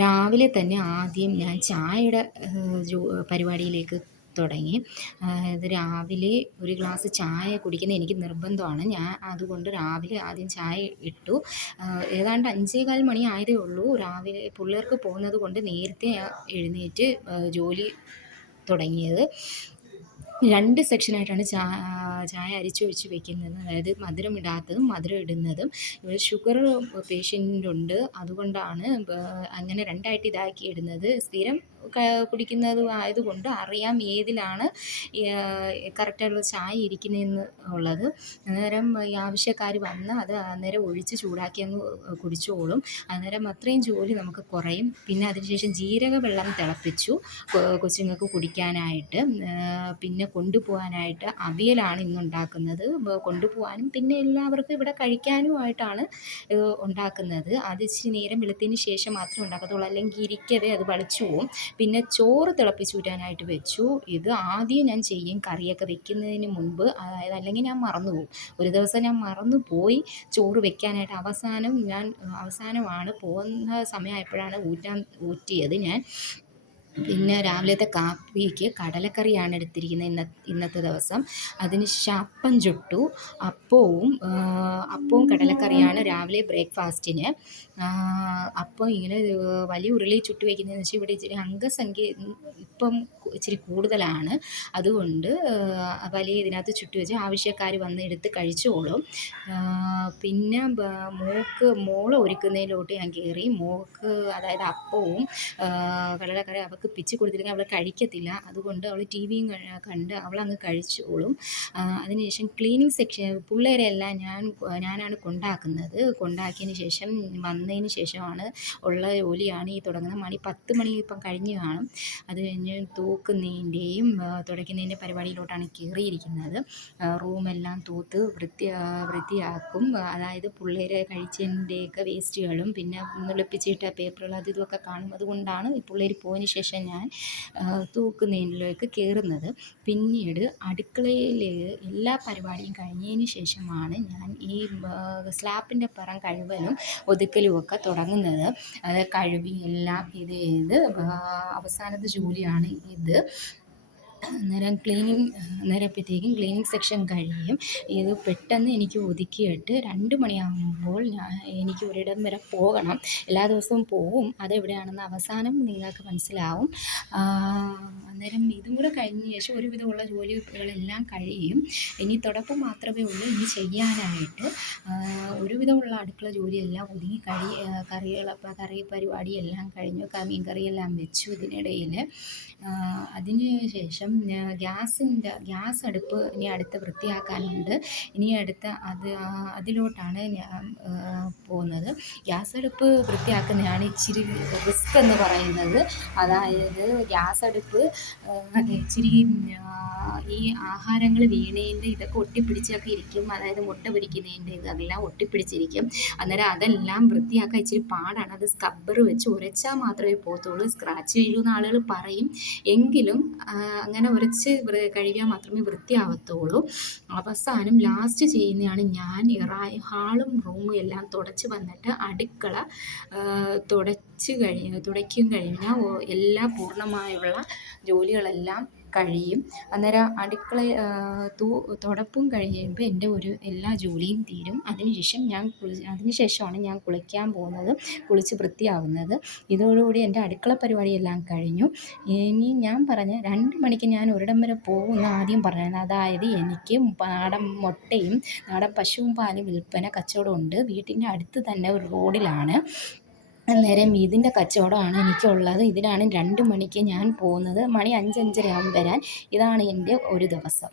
രാവിലെ തന്നെ ആദ്യം ഞാൻ ചായയുടെ പരിപാടിയിലേക്ക് തുടങ്ങി. ഇത് രാവിലെ ഒരു ഗ്ലാസ് ചായ കുടിക്കുന്നത് എനിക്ക് നിർബന്ധമാണ്. ഞാൻ അതുകൊണ്ട് രാവിലെ ആദ്യം ചായ ഇട്ടു. ഏതാണ്ട് 5:15 മണി ആയതേ ഉള്ളൂ. രാവിലെ പിള്ളേർക്ക് പോകുന്നത് കൊണ്ട് നേരത്തെ എഴുന്നേറ്റ് ജോലി തുടങ്ങിയത്. 2 സെക്ഷനായിട്ടാണ് ചായ അരിച്ചൊഴിച്ച് വെക്കുന്നത്. അതായത് മധുരമിടാത്തതും മധുരം ഇടുന്നതും. ഇവിടെ ഷുഗർ പേഷ്യൻ്റുണ്ട്. അതുകൊണ്ടാണ് അങ്ങനെ 2ആയിട്ട് ഇതാക്കി ഇടുന്നത്. സ്ഥിരം കുടിക്കുന്നത് ആയതുകൊണ്ട് അറിയാം ഏതിലാണ് കറക്റ്റായിട്ടുള്ള ചായ ഇരിക്കുന്നതെന്ന് ഉള്ളത്. അന്നേരം ഈ ആവശ്യക്കാർ വന്ന് അത് അന്നേരം ഒഴിച്ച് ചൂടാക്കി അങ്ങ് കുടിച്ചോളും. അന്നേരം അത്രയും ജോലി നമുക്ക് കുറയും. പിന്നെ അതിനുശേഷം ജീരക വെള്ളം തിളപ്പിച്ചു കൊച്ചുങ്ങൾക്ക് കുടിക്കാനായിട്ട്. പിന്നെ കൊണ്ടുപോകാനായിട്ട് അവിയലാണ് ഇന്നുണ്ടാക്കുന്നത്. കൊണ്ടുപോകാനും പിന്നെ എല്ലാവർക്കും ഇവിടെ കഴിക്കാനുമായിട്ടാണ് ഉണ്ടാക്കുന്നത്. അത് ഇച്ചിരി നേരം വെളുത്തതിന് ശേഷം മാത്രമേ ഉണ്ടാക്കത്തുള്ളൂ, അല്ലെങ്കിൽ ഇരിക്കവേ അത് വളിച്ചു പോവും. പിന്നെ ചോറ് തിളപ്പിച്ചൂറ്റാനായിട്ട് വെച്ചു. ഇത് ആദ്യം ഞാൻ ചെയ്യും കറിയൊക്കെ വെക്കുന്നതിന് മുൻപ്, അതായത് അല്ലെങ്കിൽ ഞാൻ മറന്നു പോകും. ഒരു ദിവസം ഞാൻ മറന്നു പോയി ചോറ് വെക്കാനായിട്ട്. അവസാനമാണ് പോകുന്ന സമയമായപ്പോഴാണ് ഊറ്റിയത് ഞാൻ. പിന്നെ രാവിലത്തെ കാപ്പിക്ക് കടലക്കറിയാണ് എടുത്തിരിക്കുന്നത് ഇന്നത്തെ ദിവസം. അതിനുശേഷം അപ്പം ചുട്ടു. അപ്പവും കടലക്കറിയാണ് രാവിലെ ബ്രേക്ക്ഫാസ്റ്റിന്. അപ്പം ഇങ്ങനെ വലിയ ഉരുളി ചുട്ട് വയ്ക്കുന്നതെന്ന് വെച്ചാൽ ഇവിടെ ഇച്ചിരി അംഗസംഖ്യ ഇപ്പം ഇച്ചിരി കൂടുതലാണ്. അതുകൊണ്ട് വലിയ ഇതിനകത്ത് ചുട്ട് വെച്ച് ആവശ്യക്കാർ വന്ന് എടുത്ത് കഴിച്ചോളും. പിന്നെ മോള് ഒരുക്കുന്നതിലോട്ട് ഞാൻ കയറി. മോൾക്ക് അതായത് അപ്പവും കടലക്കറി അവൾക്ക് പിച്ചി കൊടുത്തില്ലെങ്കിൽ അവൾ കഴിക്കത്തില്ല. അതുകൊണ്ട് അവൾ ടി വിയും കണ്ട് അവളങ്ങ് കഴിച്ചോളും. അതിനുശേഷം ക്ലീനിങ് സെക്ഷൻ പിള്ളേരെല്ലാം ഞാനാണ് കൊണ്ടാക്കിയതിന് ശേഷം വന്നതിന് ശേഷമാണ് ഉള്ള ജോലിയാണ് ഈ തുടങ്ങുന്നത്. 10 മണി ഇപ്പം കഴിഞ്ഞ് കാണും. അത് കഴിഞ്ഞ് തൂക്കുന്നതിൻ്റെയും തുടയ്ക്കുന്നതിൻ്റെ പരിപാടിയിലോട്ടാണ് കയറിയിരിക്കുന്നത്. റൂമെല്ലാം തൂത്ത് വൃത്തിയാക്കും. അതായത് പിള്ളേരെ കഴിച്ചതിൻ്റെയൊക്കെ വേസ്റ്റുകളും പിന്നെ വെളുപ്പിച്ചിട്ട പേപ്പറുകൾ അത് ഇതുമൊക്കെ കാണും. അതുകൊണ്ടാണ് ഈ പിള്ളേർ പോയതിന് ശേഷം ഞാൻ തൂക്കുന്നതിലേക്ക് കയറുന്നത്. പിന്നീട് അടുക്കളയിൽ എല്ലാ പരിപാടിയും കഴിഞ്ഞതിന് ശേഷമാണ് ഞാൻ ഈ സ്ലാപ്പിൻ്റെ പുറം കഴുകലും ഒതുക്കലും ഒക്കെ തുടങ്ങുന്നത്. അത് കഴുകി എല്ലാം ഇത് ചെയ്ത് അവസാനത്തെ ജോലിയാണ് ഇത്. അന്നേരപ്പോഴത്തേക്കും ക്ലീനിങ് സെക്ഷൻ കഴിയും. ഇത് പെട്ടെന്ന് എനിക്ക് ഒതുക്കിയിട്ട് 2 മണിയാകുമ്പോൾ എനിക്ക് ഒരിടം വരെ പോകണം. എല്ലാ ദിവസവും പോവും. അതെവിടെയാണെന്ന് അവസാനം നിങ്ങൾക്ക് മനസ്സിലാവും. അന്നേരം ഇതും കൂടെ കഴിഞ്ഞ ശേഷം ഒരുവിധമുള്ള ജോലികളെല്ലാം കഴിയും. ഇനി തുടപ്പ് മാത്രമേ ഉള്ളൂ ഇനി ചെയ്യാനായിട്ട്. ഒരുവിധമുള്ള അടുക്കള ജോലിയെല്ലാം ഒതുങ്ങി കറി പരിപാടിയെല്ലാം കഴിഞ്ഞു. മീൻ കറിയെല്ലാം വെച്ചു. ഇതിനിടയിൽ അതിന് ശേഷം ഗ്യാസ് അടുപ്പ് ഇനി അടുത്ത് വൃത്തിയാക്കാനുണ്ട്. ഇനി അതിലോട്ടാണ് ഞാൻ പോകുന്നത്. ഗ്യാസ് അടുപ്പ് വൃത്തിയാക്കുന്നതാണ് ഇച്ചിരി റിസ്ക് എന്ന് പറയുന്നത്. അതായത് ഗ്യാസ് അടുപ്പ് ഇച്ചിരി ഈ ആഹാരങ്ങൾ വീണതിൻ്റെ ഇതൊക്കെ ഒട്ടിപ്പിടിച്ചൊക്കെ ഇരിക്കും. അതായത് മുട്ട പൊരിക്കുന്നതിൻ്റെ അതെല്ലാം ഒട്ടിപ്പിടിച്ചിരിക്കും. അന്നേരം അതെല്ലാം വൃത്തിയാക്കാൻ ഇച്ചിരി പാടാണ്. അത് സ്ക്രബ്ബർ വെച്ച് ഉരച്ചാൽ മാത്രമേ പോകത്തുള്ളൂ. സ്ക്രാച്ച് വീഴുമെന്ന് ആളുകൾ പറയും. എങ്കിലും അങ്ങനെ ഉരച്ച് കഴുകിയാൽ മാത്രമേ വൃത്തിയാവത്തുള്ളൂ. അവസാനം ലാസ്റ്റ് ചെയ്യുന്നതാണ് ഞാൻ. ഹാളും റൂമും എല്ലാം തുടച്ച് വന്നിട്ട് അടുക്കള തുടയ്ക്കും കഴിഞ്ഞാൽ എല്ലാം പൂർണ്ണമായുള്ള ജോലികളെല്ലാം കഴിയും. അന്നേരം അടുക്കള തുടപ്പും കഴിയുമ്പോൾ എൻ്റെ എല്ലാ ജോലിയും തീരും. അതിനുശേഷമാണ് ഞാൻ കുളിക്കാൻ പോകുന്നത്, കുളിച്ച് വൃത്തിയാവുന്നത്. ഇതോടുകൂടി എൻ്റെ അടുക്കള പരിപാടിയെല്ലാം കഴിഞ്ഞു. ഇനി ഞാൻ പറഞ്ഞ 2 മണിക്ക് ഞാൻ ഒരിടം വരെ പോകുമെന്ന് ആദ്യം പറഞ്ഞിരുന്നു. അതായത് എനിക്ക് നാടൻ മുട്ടയും നാടൻ പശുവും പാലും വിൽപ്പന കച്ചവടമുണ്ട്. വീട്ടിൻ്റെ അടുത്ത് തന്നെ ഒരു റോഡിലാണ്. അന്നേരം ഇതിൻ്റെ കച്ചവടമാണ് എനിക്കുള്ളത്. ഇതിനാണ് 2 മണിക്ക് ഞാൻ പോകുന്നത്. മണി 5-5:30 ആകും വരാൻ. ഇതാണ് എൻ്റെ ഒരു ദിവസം.